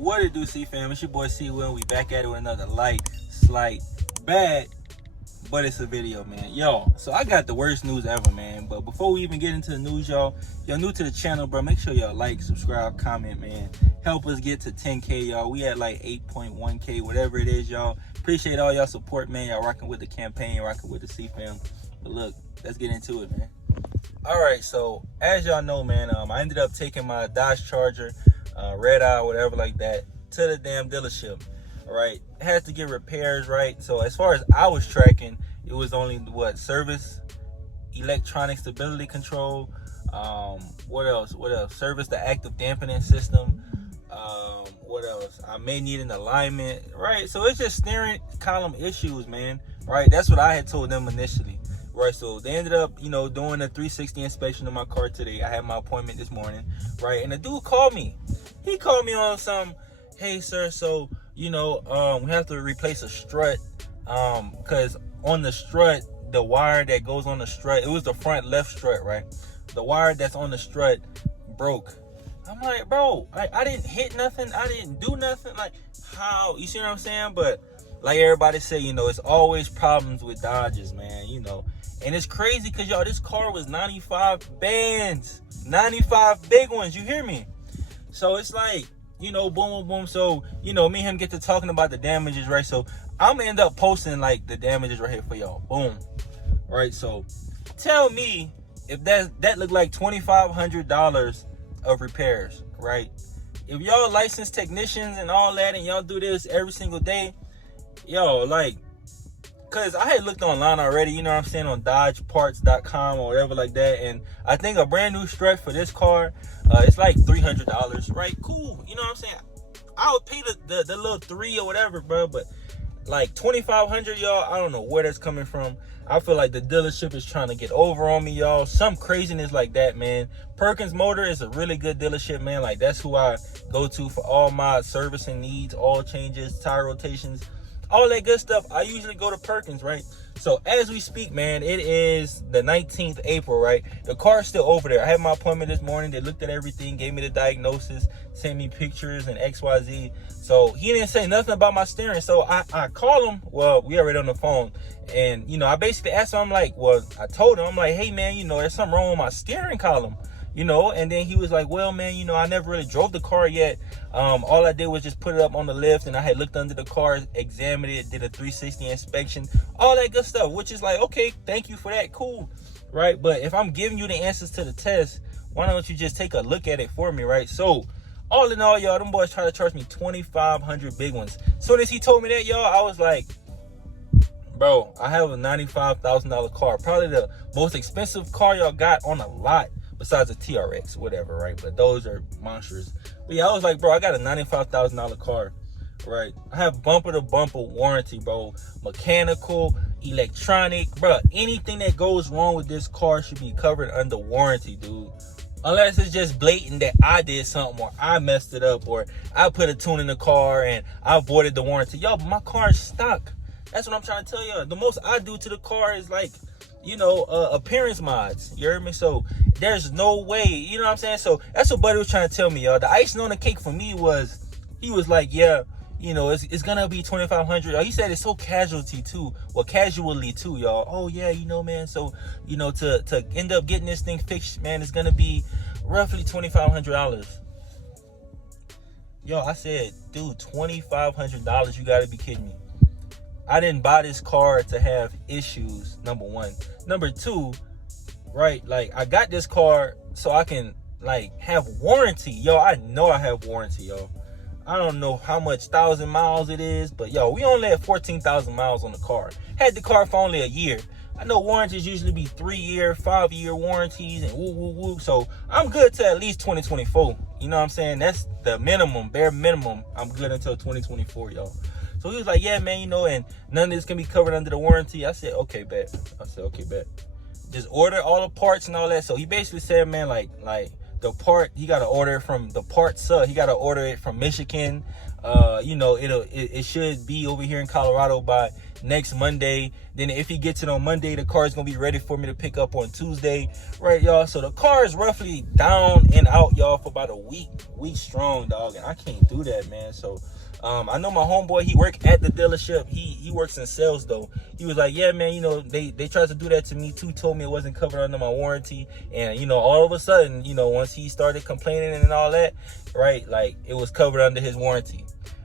What it do, CEEFAM? It's your boy C-Will. We back at it with another light, slight, bad, but it's a video, man. Yo, so I got the worst news ever, man. But before we even get into the news, y'all new to the channel, bro, make sure y'all like, subscribe, comment, man. Help us get to 10K, y'all. We at like 8.1K, whatever it is, y'all. Appreciate all y'all support, man. Y'all rocking with the campaign, rocking with the CEEFAM. But look, let's get into it, man. All right, so as y'all know, man, I ended up taking my Dodge Charger, red eye, whatever like that, to the damn dealership. All right, had to get repairs, right? So as far as I was tracking, it was only what, service, electronic stability control, what else, service the active dampening system, what else, I may need an alignment, right? So it's just steering column issues, man, right? That's what I had told them initially. Right, so they ended up, doing a 360 inspection of my car today. I had my appointment this morning, right? And the dude called me. He called me on some, hey, sir, so, we have to replace a strut, because on the strut, the wire that goes on the strut, it was the front left strut, right? The wire that's on the strut broke. I'm like, bro, I didn't hit nothing. I didn't do nothing. Like, how? You see what I'm saying? But like everybody say, it's always problems with Dodges, man, And it's crazy because, y'all, this car was 95 bands, 95 big ones. You hear me? So it's like, boom, boom, boom. So, me and him get to talking about the damages, right? So I'm going to end up posting, like, the damages right here for y'all. Boom. Right? So tell me if that look like $2,500 of repairs, right? If y'all licensed technicians and all that and y'all do this every single day, yo, like, because I had looked online already, on dodgeparts.com or whatever like that, and I think a brand new strut for this car, it's like $300, right? Cool, you know what I'm saying? I would pay the little 3 or whatever, bro, but like $2,500, y'all, I don't know where that's coming from. I feel like the dealership is trying to get over on me, y'all. Some craziness like that, man. Perkins Motor is a really good dealership, man. Like, that's who I go to for all my servicing needs, oil changes, tire rotations, all that good stuff. I usually go to Perkins, right? So as we speak, man, it is the 19th April, right? The car's still over there. I had my appointment this morning. They looked at everything, gave me the diagnosis, sent me pictures and XYZ. So he didn't say nothing about my steering. So I called him. Well, we already on the phone. And, I basically asked him, I'm like, well, I told him, I'm like, hey, man, there's something wrong with my steering column. And then he was like, well, man, I never really drove the car yet. All I did was just put it up on the lift, and I had looked under the car, examined it, did a 360 inspection, all that good stuff, which is like, okay, thank you for that, cool, right? But if I'm giving you the answers to the test, why don't you just take a look at it for me, right? So all in all, y'all, them boys try to charge me 2,500 big ones. Soon as he told me that, y'all, I was like, bro, I have a $95,000 car, probably the most expensive car y'all got on the lot, besides a TRX, whatever, right? But those are monsters. But yeah, I was like, bro, I got a $95,000 car, right? I have bumper-to-bumper warranty, bro. Mechanical, electronic, bro. Anything that goes wrong with this car should be covered under warranty, dude. Unless it's just blatant that I did something, or I messed it up, or I put a tune in the car and I avoided the warranty. Yo, but my car is stock. That's what I'm trying to tell you. The most I do to the car is like, appearance mods. You heard me? So there's no way, you know what I'm saying? So that's what Buddy was trying to tell me, y'all. The icing on the cake for me was, he was like, yeah, it's gonna be 2,500. He said it's so casualty too, well, casually too, y'all. Oh yeah, man. So to end up getting this thing fixed, man, it's gonna be roughly $2,500. Yo, I said, dude, $2,500? You gotta be kidding me. I didn't buy this car to have issues, number one. Number two, right, like, I got this car so I can, like, have warranty. Yo, I know I have warranty, yo. I don't know how much 1,000 miles it is, but, yo, we only had 14,000 miles on the car. Had the car for only a year. I know warranties usually be 3-year, 5-year warranties and woo, woo, woo. So I'm good to at least 2024. You know what I'm saying? That's the minimum, bare minimum. I'm good until 2024, yo. So he was like, yeah, man, and none of this can be covered under the warranty. I said, okay, bet. Just order all the parts and all that. So he basically said, man, like the part, he got to order it from the parts. He got to order it from Michigan. You know, it should be over here in Colorado by next Monday. Then if he gets it on Monday, the car is gonna be ready for me to pick up on Tuesday, right, y'all? So the car is roughly down and out, y'all, for about a week strong, dog, and I can't do that, man. So I know my homeboy, he worked at the dealership. He works in sales though. He was like, yeah, man, you know, they tried to do that to me too, told me it wasn't covered under my warranty. And, you know, all of a sudden, you know, once he started complaining and all that, right, like it was covered under his warranty,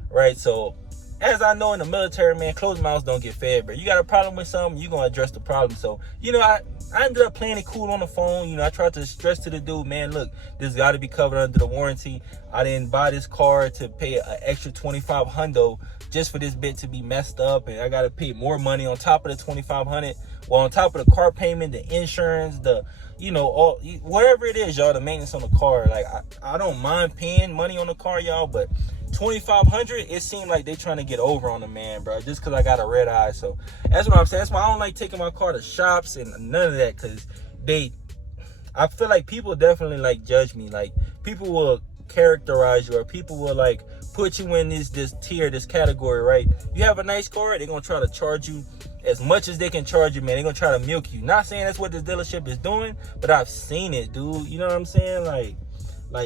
right? So as I know in the military, man, closed mouths don't get fed, bro. You got a problem with something, you're gonna address the problem. So, you know, I ended up playing it cool on the phone. You know, I tried to stress to the dude, man, look, this got to be covered under the warranty. I didn't buy this car to pay an extra 2500 just for this bit to be messed up, and I got to pay more money on top of the 2500. Well, on top of the car payment, the insurance, the, you know, all whatever it is, y'all, the maintenance on the car. Like I don't mind paying money on the car, y'all, but 2500, it seemed like they trying to get over on the man, bro, just because I got a red eye. So that's what I'm saying. That's why I don't like taking my car to shops and none of that, because I feel like people definitely like judge me. Like people will characterize you, or people will like put you in this tier, this category, right? You have a nice car, they're gonna try to charge you as much as they can charge you, man. They're gonna try to milk you. Not saying that's what this dealership is doing, but I've seen it, dude. You know what I'm saying? Like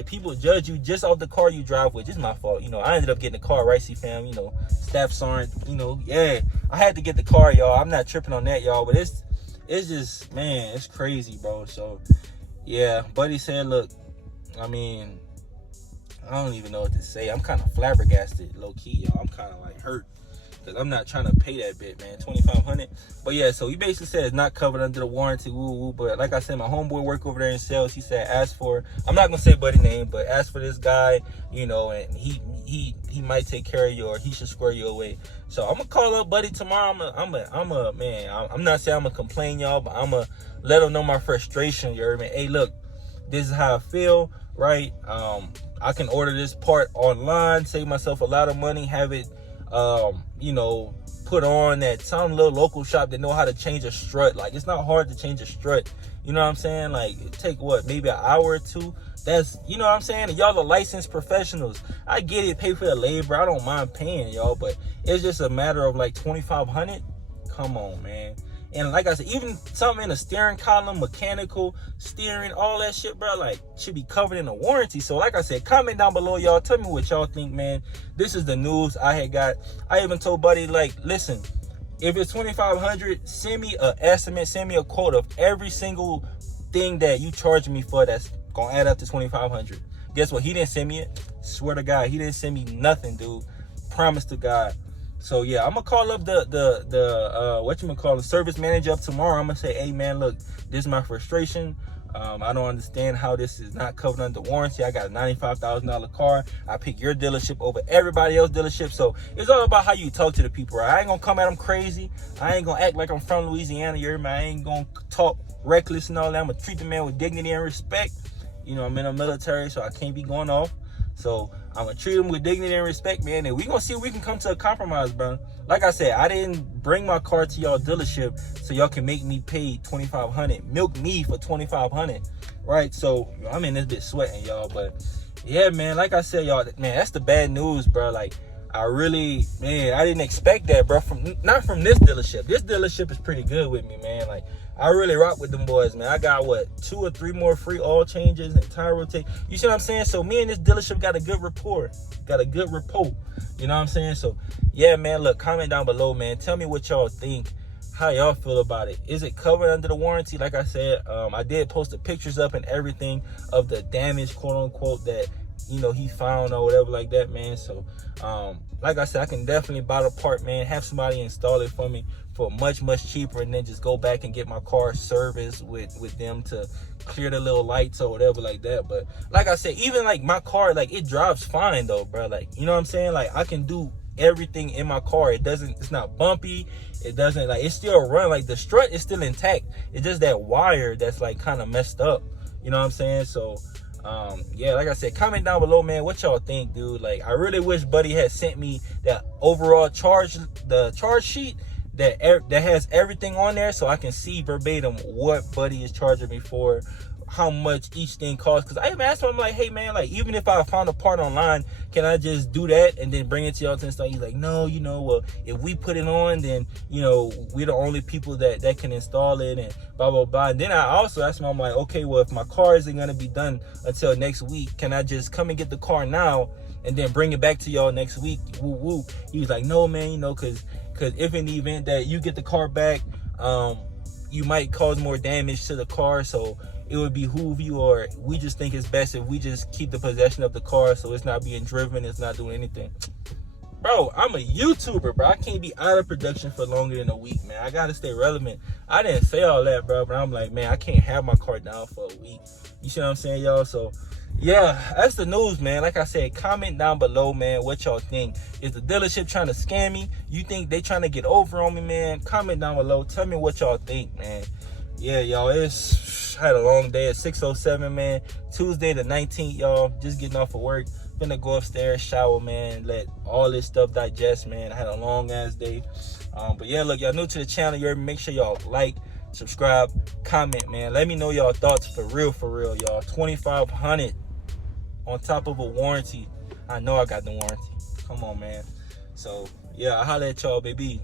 people judge you just off the car you drive with. It's my fault. You know, I ended up getting a car, right, CEEFAM? You know, staffs aren't, you know, yeah. I had to get the car, y'all. I'm not tripping on that, y'all. But it's just, man, it's crazy, bro. So, yeah, buddy said, look, I mean, I don't even know what to say. I'm kind of flabbergasted, low-key, y'all. I'm kind of, like, hurt. Because I'm not trying to pay that bit, man, 2500. But yeah, so he basically said it's not covered under the warranty, woo. But like I said, my homeboy work over there in sales. He said ask for, I'm not gonna say buddy name, but ask for this guy, you know, and he might take care of you, or he should square you away. So I'm gonna call up buddy tomorrow. I'm not saying I'm gonna complain, y'all, but I'm gonna let him know my frustration. You heard me? Hey, look, this is how I feel, right? I can order this part online, save myself a lot of money, have it you know, put on at some little local shop that know how to change a strut. Like, it's not hard to change a strut. You know what I'm saying? Like, it take what, maybe an hour or two? That's, you know what I'm saying? And y'all are licensed professionals. I get it, pay for the labor. I don't mind paying, y'all, but it's just a matter of like 2500. Come on, man. And like I said, even something in the steering column, mechanical steering, all that shit, bro, like, should be covered in a warranty. So like I said, comment down below, y'all. Tell me what y'all think, man. This is the news I had got. I even told buddy, like, listen, if it's 2500, send me an estimate, send me a quote of every single thing that you charge me for that's gonna add up to 2500. Guess what? He didn't send me it. Swear to God, he didn't send me nothing, dude. Promise to God. So yeah, I'm gonna call up the service manager up tomorrow. I'm gonna say, hey man, look, this is my frustration. I don't understand how this is not covered under warranty. I got a $95,000 car. I pick your dealership over everybody else's dealership. So it's all about how you talk to the people, right? I ain't gonna come at them crazy. I ain't gonna act like I'm from Louisiana. You heard me? I ain't gonna talk reckless and all that. I'm gonna treat the man with dignity and respect. You know, I'm in the military, so I can't be going off. So I'm gonna treat him with dignity and respect, man. And we gonna see if we can come to a compromise, bro. Like I said, I didn't bring my car to y'all dealership so y'all can make me pay 2500, milk me for 2500, right? So I'm in this bit sweating, y'all. But yeah, man, like I said, y'all, man, that's the bad news, bro. Like, I didn't expect that, bro. Not from this dealership. This dealership is pretty good with me, man. Like, I really rock with them boys, man. I got, what, 2 or 3 more free oil changes and tire rotate. You see what I'm saying? So me and this dealership got a good rapport. Got a good rapport. You know what I'm saying? So, yeah, man, look, comment down below, man. Tell me what y'all think. How y'all feel about it? Is it covered under the warranty? Like I said, I did post the pictures up and everything of the damage, quote unquote, that, you know, he found or whatever like that, man. So like I said, I can definitely buy the part, man, have somebody install it for me for much cheaper, and then just go back and get my car serviced with them to clear the little lights or whatever like that. But like I said, even like my car, like, it drives fine though, bro. Like, you know what I'm saying? Like, I can do everything in my car. It's not bumpy. It doesn't, like, it still run. Like, the strut is still intact. It's just that wire that's like kind of messed up. You know what I'm saying? So yeah, like I said, comment down below, man, what y'all think, dude. Like, I really wish buddy had sent me that overall charge sheet that has everything on there, so I can see verbatim what buddy is charging me for. how much each thing costs. Because I even asked him, I'm like, hey man, like even if I found a part online, can I just do that and then bring it to y'all to install? He's like, no, you know, well, if we put it on, then, you know, we're the only people that can install it and blah, blah, blah. And then I also asked him, I'm like, okay, well, if my car isn't going to be done until next week, can I just come and get the car now and then bring it back to y'all next week? Woo, woo. He was like, no, man, you know, because if in the event that you get the car back, you might cause more damage to the car, so it would behoove you, or we just think it's best if we just keep the possession of the car so it's not being driven, it's not doing anything. Bro, I'm a YouTuber, bro. I can't be out of production for longer than a week, man. I gotta stay relevant. I didn't say all that, bro, but I'm like, man, I can't have my car down for a week. You see what I'm saying, y'all? So yeah, that's the news, man. Like I said, comment down below, man, what y'all think. Is the dealership trying to scam me? You think they trying to get over on me, man? Comment down below. Tell me what y'all think, man. Yeah, y'all, I had a long day at 6:07, man. Tuesday the 19th, y'all. Just getting off of work. Gonna go upstairs, shower, man. Let all this stuff digest, man. I had a long ass day. But yeah, look, y'all new to the channel. You heard me. Make sure y'all like, subscribe, comment, man. Let me know y'all thoughts for real, y'all. $2,500 on top of a warranty. I know I got the warranty. Come on, man. So yeah, I'll holler at y'all, baby.